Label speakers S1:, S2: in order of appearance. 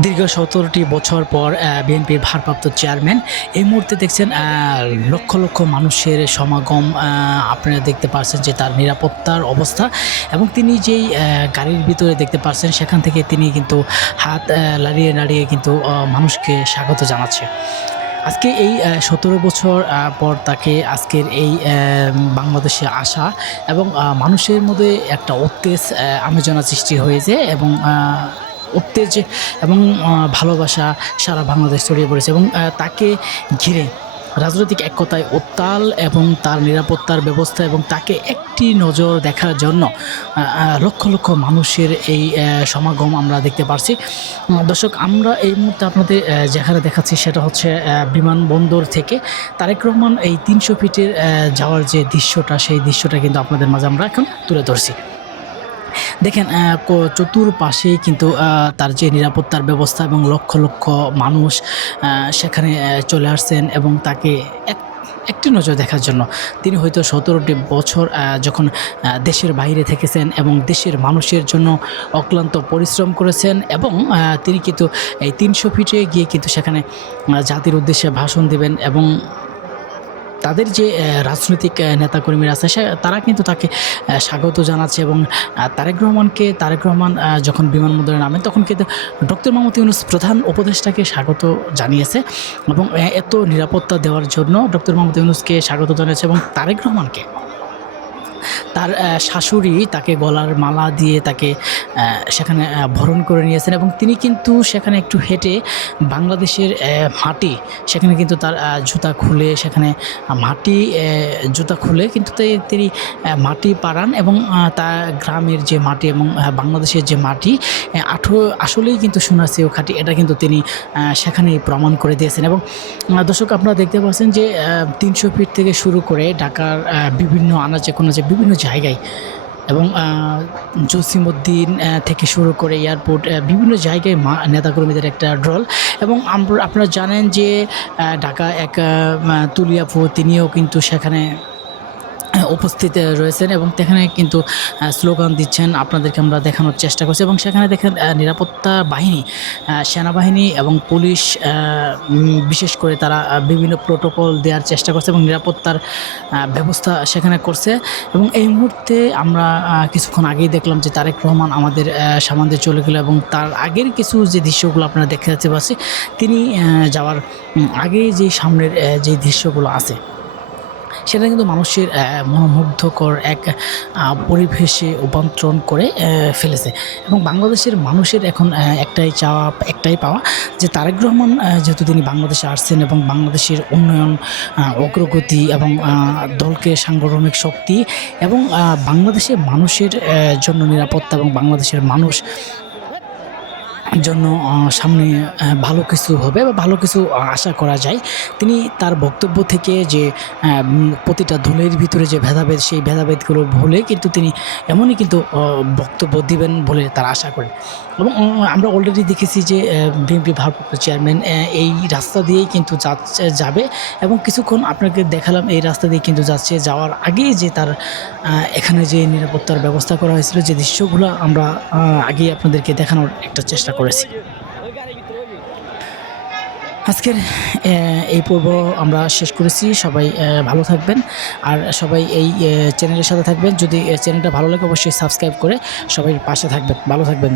S1: দীর্ঘ সতেরোটি বছর পর বিএনপির ভারপ্রাপ্ত চেয়ারম্যান। এই মুহূর্তে দেখছেন লক্ষ লক্ষ মানুষের সমাগম আপনারা দেখতে পাচ্ছেন যে তার নিরাপত্তার অবস্থা এবং তিনি যেই গাড়ির ভিতরে দেখতে পাচ্ছেন সেখান থেকে তিনি কিন্তু হাত আহ, নাড়িয়ে নাড়িয়ে কিন্তু মানুষকে স্বাগত জানাচ্ছে। আজকে এই সতেরো বছর পর তাকে আজকের এই বাংলাদেশে আসা এবং মানুষের মধ্যে একটা উত্তেজ আমেজনা সৃষ্টি হয়েছে এবং উত্তেজ এবং ভালোবাসা সারা বাংলাদেশ ছড়িয়ে পড়েছে এবং তাকে ঘিরে রাজনৈতিক একতায় উত্তাল এবং তার নিরাপত্তার ব্যবস্থা এবং তাকে একটি নজর দেখার জন্য লক্ষ লক্ষ মানুষের এই সমাগম আমরা দেখতে পারছি। দর্শক, আমরা এই মুহূর্তে আপনাদের যেখানে দেখাচ্ছি সেটা হচ্ছে বিমানবন্দর থেকে তারেক রহমান এই তিনশো ফিটের যাওয়ার যে দৃশ্যটা, সেই দৃশ্যটা কিন্তু আপনাদের মাঝে আমরা এখন তুলে ধরছি। দেখেন চতুর্পাশেই কিন্তু তার যে নিরাপত্তার ব্যবস্থা এবং লক্ষ লক্ষ মানুষ সেখানে চলে আসছেন এবং তাকে এক, একটি নজর দেখার জন্য। তিনি হয়তো সতেরোটি বছর যখন দেশের বাইরে থেকেছেন এবং দেশের মানুষের জন্য অক্লান্ত পরিশ্রম করেছেন এবং তিনি কিন্তু এই তিনশো ফিটে গিয়ে কিন্তু সেখানে জাতির উদ্দেশ্যে ভাষণ দেবেন এবং তাদের যে রাজনৈতিক নেতাকর্মীরা আছে তারা কিন্তু তাকে স্বাগত জানাচ্ছে এবং তারেক রহমানকে, তারেক রহমান যখন বিমানবন্দরে নামেন তখন কিন্তু ডক্টর মোহাম্মদ ইউনুস প্রধান উপদেষ্টাকে স্বাগত জানিয়েছে এবং এত নিরাপত্তা দেওয়ার জন্য ডক্টর মোহাম্মদ ইউনুসকে স্বাগত জানিয়েছে এবং তারেক রহমানকে। তার শাশুড়ি তাকে গলার মালা দিয়ে তাকে সেখানে ভরণ করে নিয়েছেন এবং তিনি কিন্তু সেখানে একটু হেঁটে বাংলাদেশের মাটি, সেখানে কিন্তু তার জুতা খুলে সেখানে মাটি জুতা খুলে কিন্তু তিনি মাটি পাড়ান এবং তার গ্রামের যে মাটি এবং বাংলাদেশের যে মাটি আঠো, আসলেই কিন্তু সোনার চেয়েও খাঁটি, এটা কিন্তু তিনি সেখানেই প্রমাণ করে দিয়েছেন এবং দর্শক আপনারা দেখতে পাচ্ছেন যে তিনশো ফিট থেকে শুরু করে ঢাকার বিভিন্ন আনাচে কোনাচে বিভিন্ন জায়গায় এবং জসিমুদ্দিন থেকে শুরু করে এয়ারপোর্ট বিভিন্ন জায়গায় মা, নেতাকর্মীদের একটা ড্রল এবং আপনারা জানেন যে ঢাকা এক তুলিয়াপুর তিনিও কিন্তু সেখানে উপস্থিত রয়েছেন এবং সেখানে কিন্তু স্লোগান দিচ্ছেন আপনাদেরকে আমরা দেখানোর চেষ্টা করছি এবং সেখানে দেখেন নিরাপত্তা বাহিনী সেনাবাহিনী এবং পুলিশ বিশেষ করে তারা বিভিন্ন প্রোটোকল দেওয়ার চেষ্টা করছে এবং নিরাপত্তার ব্যবস্থা সেখানে করছে এবং এই মুহূর্তে আমরা কিছুক্ষণ আগেই দেখলাম যে তারেক রহমান আমাদের আহ, চলে গেল এবং তার আগের কিছু যে দৃশ্যগুলো আপনারা দেখতে যাচ্ছে পাচ্ছি তিনি যাওয়ার আগে যে সামনের যে দৃশ্যগুলো আছে। সেটা কিন্তু মানুষের মনোমুগ্ধকর এক পরিবেশে রূপান্তরণ করে ফেলেছে। এবং বাংলাদেশের মানুষের এখন একটাই চাওয়া, একটাই পাওয়া যে তারেক রহমান যেহেতু তিনি বাংলাদেশে আসছেন এবং বাংলাদেশের উন্নয়ন অগ্রগতি এবং দলকে সাংগঠনিক শক্তি এবং বাংলাদেশের মানুষের জন্য নিরাপত্তা এবং বাংলাদেশের মানুষ জন্য সামনে ভালো কিছু হবে বা ভালো কিছু আশা করা যায়। তিনি তার বক্তব্য থেকে যে প্রতিটা দলের ভিতরে যে ভেদাভেদ, সেই ভেদাভেদগুলো ভুলে কিন্তু তিনি এমনই কিন্তু বক্তব্য দিবেন বলে তার আশা করেন এবং আমরা অলরেডি দেখেছি যে বিএনপি ভারপ্রাপ্ত চেয়ারম্যান এই রাস্তা দিয়েই কিন্তু যাবে। এবং কিছুক্ষণ আপনাকে দেখালাম, এই রাস্তা দিয়ে কিন্তু যাচ্ছে। যাওয়ার আগে যে তার এখানে যে নিরাপত্তার ব্যবস্থা করা হয়েছিল, যে দৃশ্যগুলো আমরা আগেই আপনাদেরকে দেখানোর একটা চেষ্টা করেছি। আজকের এই পর্ব আমরা শেষ করেছি। সবাই ভালো থাকবেন। আর সবাই এই চ্যানেলের সাথে থাকবেন। যদি চ্যানেলটা ভালো লাগে, অবশ্যই সাবস্ক্রাইব করে সবাই পাশে থাকবেন। ভালো থাকবেন।